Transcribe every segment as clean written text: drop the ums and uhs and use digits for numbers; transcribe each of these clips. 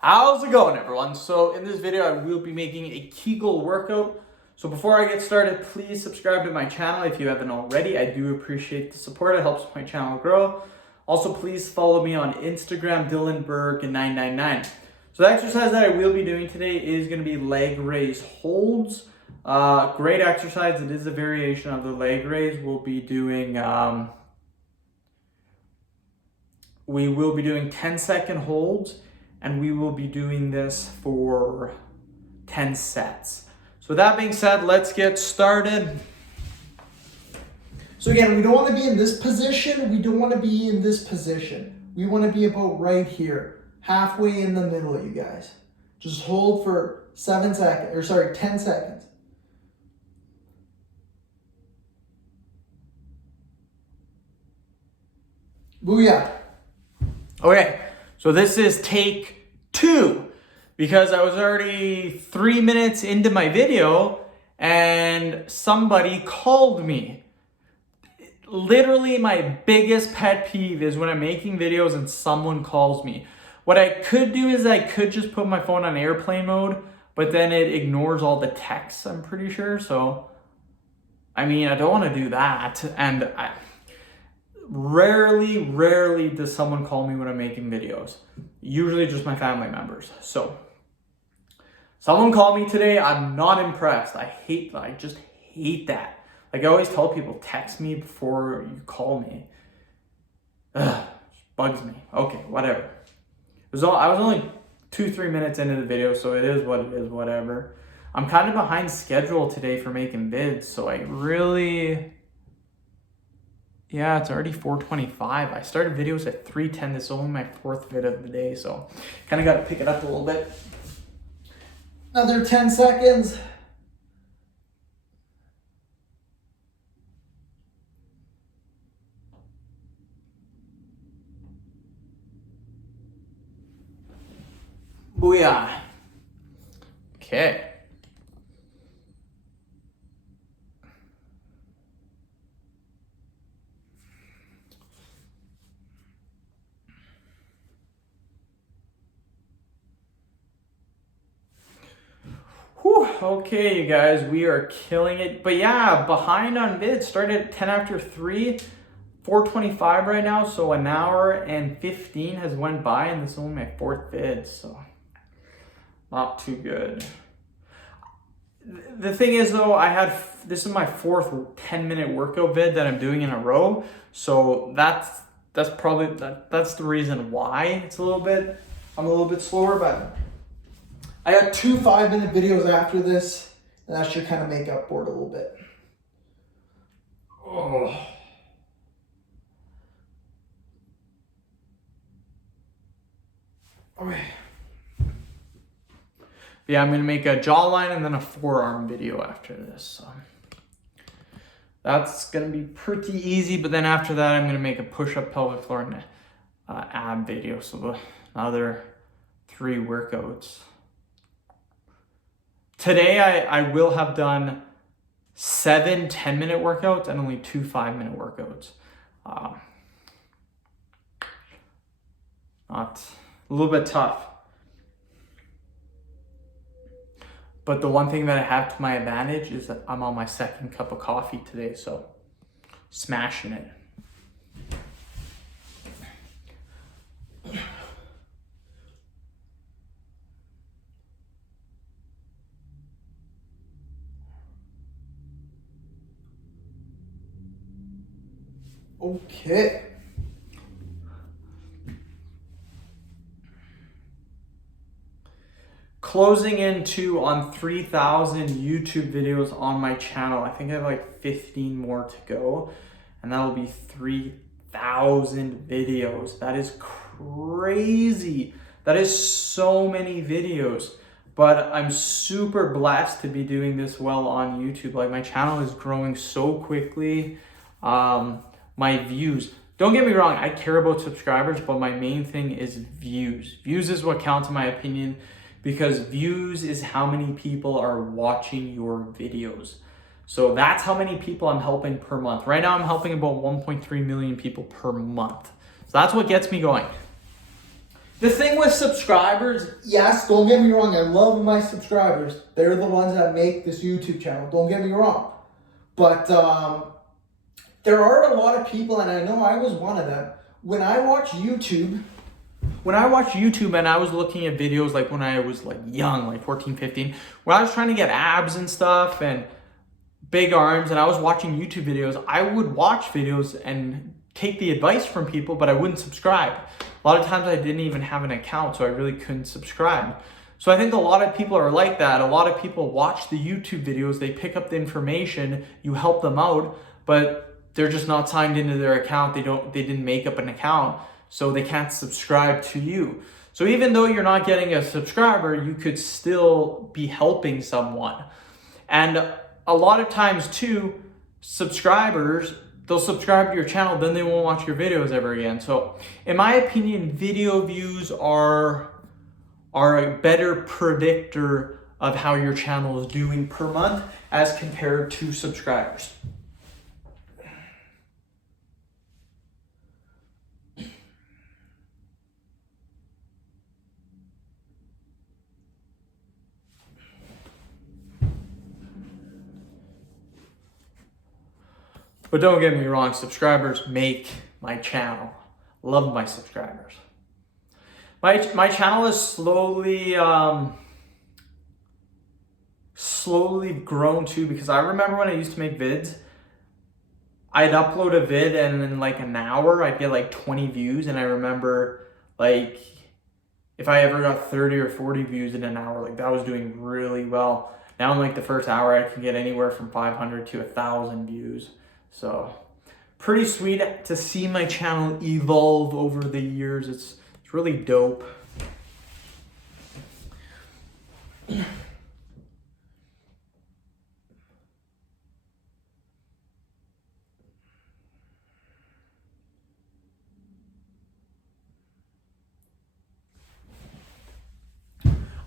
How's it going, everyone? So in this video, I will be making a kegel workout. So before I get started, please subscribe to my channel if you haven't already. I do appreciate the support. It helps my channel grow. Also, please follow me on Instagram, DylanBerg999. So the exercise that I will be doing today is going to be leg raise holds. Great exercise. It is a variation of the leg raise. We'll be doing 10-second holds, and we will be doing this for 10 sets. So with that being said, let's get started. So again, we don't want to be in this position. We don't want to be in this position. We want to be about right here, halfway in the middle, you guys. Just hold for 10 seconds. Booyah. Okay, so this is take 2 because I was already 3 minutes into my video and somebody called me. Literally, my biggest pet peeve is when I'm making videos and someone calls me. What I could do is I could just put my phone on airplane mode, but then it ignores all the texts, I'm pretty sure. So, I mean, I don't want to do that. And Rarely does someone call me when I'm making videos. Usually just my family members. So, someone called me today. I'm not impressed. I just hate that. Like I always tell people, text me before you call me. Ugh, bugs me. Okay, whatever. I was only 2-3 minutes into the video, so it is what it is, whatever. I'm kind of behind schedule today for making vids, so yeah, it's already 4:25. I started videos at 3:10. This is only my 4th vid of the day, so kind of got to pick it up a little bit. Another 10 seconds. Booyah. Okay. Okay, you guys, we are killing it. But yeah, behind on vids. Started at 10 after 3, 4:25 right now. So an hour and 15 has went by, and this is only my 4th vid, so not too good. The thing is, though, this is my 4th 10-minute workout vid that I'm doing in a row. So that's the reason why I'm a little bit slower, but I got 2 5-minute videos after this, and that should kind of make up for it a little bit. Oh. Okay. Yeah, I'm going to make a jawline and then a forearm video after this. So that's going to be pretty easy, but then after that, I'm going to make a push-up, pelvic floor, and ab video. So another 3 workouts. Today, I will have done 7 10-minute workouts and only 2 5-minute workouts. Not a little bit tough. But the one thing that I have to my advantage is that I'm on my 2nd cup of coffee today, so smashing it. Okay. Closing into on 3,000 YouTube videos on my channel. I think I have like 15 more to go, and that'll be 3,000 videos. That is crazy. That is so many videos, but I'm super blessed to be doing this well on YouTube. Like, my channel is growing so quickly. My views, don't get me wrong, I care about subscribers, but my main thing is views. Views is what counts in my opinion, because views is how many people are watching your videos. So that's how many people I'm helping per month. Right now I'm helping about 1.3 million people per month. So that's what gets me going. The thing with subscribers, yes, don't get me wrong, I love my subscribers. They're the ones that make this YouTube channel. Don't get me wrong. But there are a lot of people, and I know I was one of them. When I watch YouTube and I was looking at videos like when I was like young, like 14, 15, when I was trying to get abs and stuff and big arms, and I was watching YouTube videos, I would watch videos and take the advice from people, but I wouldn't subscribe. A lot of times I didn't even have an account, so I really couldn't subscribe. So I think a lot of people are like that. A lot of people watch the YouTube videos, they pick up the information, you help them out, but they're just not signed into their account. They didn't make up an account, so they can't subscribe to you. So even though you're not getting a subscriber, you could still be helping someone. And a lot of times too, subscribers, they'll subscribe to your channel, then they won't watch your videos ever again. So in my opinion, video views are a better predictor of how your channel is doing per month as compared to subscribers. But don't get me wrong, subscribers make my channel. Love my subscribers. My channel is slowly grown too, because I remember when I used to make vids, I'd upload a vid and in like an hour I'd get like 20 views, and I remember like if I ever got 30 or 40 views in an hour, like that was doing really well. Now in like the first hour I can get anywhere from 500 to 1,000 views. So pretty sweet to see my channel evolve over the years. It's really dope.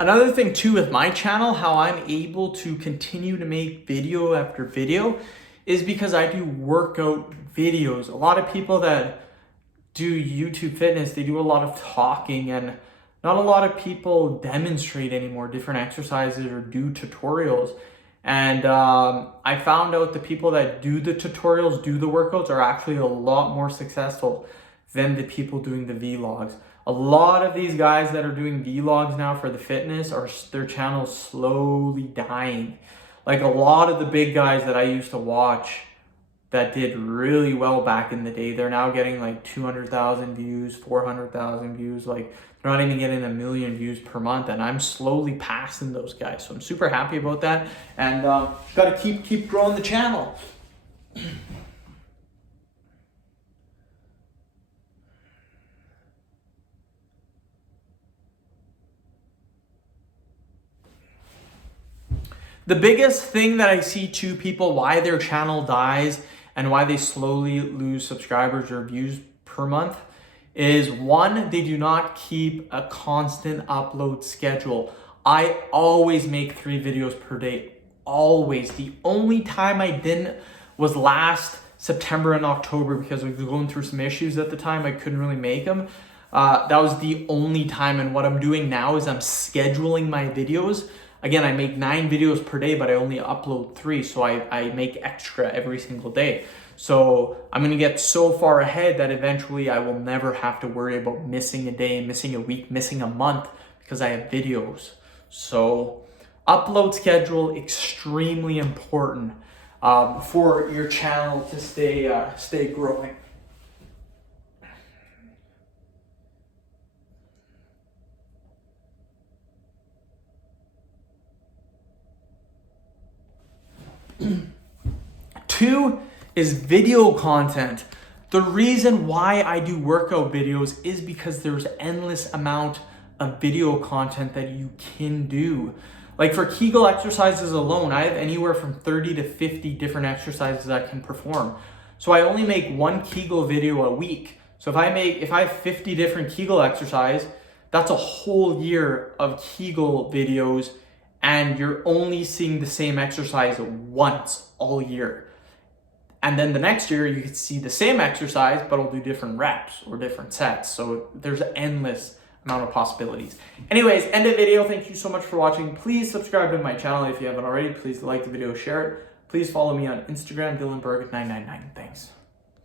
Another thing too with my channel, how I'm able to continue to make video after video is because I do workout videos. A lot of people that do YouTube fitness, they do a lot of talking, and not a lot of people demonstrate anymore different exercises or do tutorials. And I found out the people that do the tutorials, do the workouts, are actually a lot more successful than the people doing the vlogs. A lot of these guys that are doing vlogs now for the fitness, their channels slowly dying. Like a lot of the big guys that I used to watch that did really well back in the day, they're now getting like 200,000 views, 400,000 views. Like they're not even getting 1 million views per month, and I'm slowly passing those guys. So I'm super happy about that, and got to keep growing the channel. The biggest thing that I see to people why their channel dies and why they slowly lose subscribers or views per month is, one, they do not keep a constant upload schedule. I always make 3 videos per day, always. The only time I didn't was last September and October because we were going through some issues at the time. I couldn't really make them. That was the only time, and what I'm doing now is I'm scheduling my videos. Again, I make 9 videos per day, but I only upload 3, so I make extra every single day. So I'm gonna get so far ahead that eventually I will never have to worry about missing a day, missing a week, missing a month, because I have videos. So upload schedule, extremely important for your channel to stay growing. Two is video content. The reason why I do workout videos is because there's endless amount of video content that you can do. Like for Kegel exercises alone, I have anywhere from 30 to 50 different exercises I can perform. So I only make 1 Kegel video a week. So if I have 50 different Kegel exercise, that's a whole year of Kegel videos, and you're only seeing the same exercise once all year. And then the next year you can see the same exercise, but I'll do different reps or different sets. So there's an endless amount of possibilities. Anyways, end of video. Thank you so much for watching. Please subscribe to my channel if you haven't already. Please like the video, share it. Please follow me on Instagram, DylanBerg999. Thanks.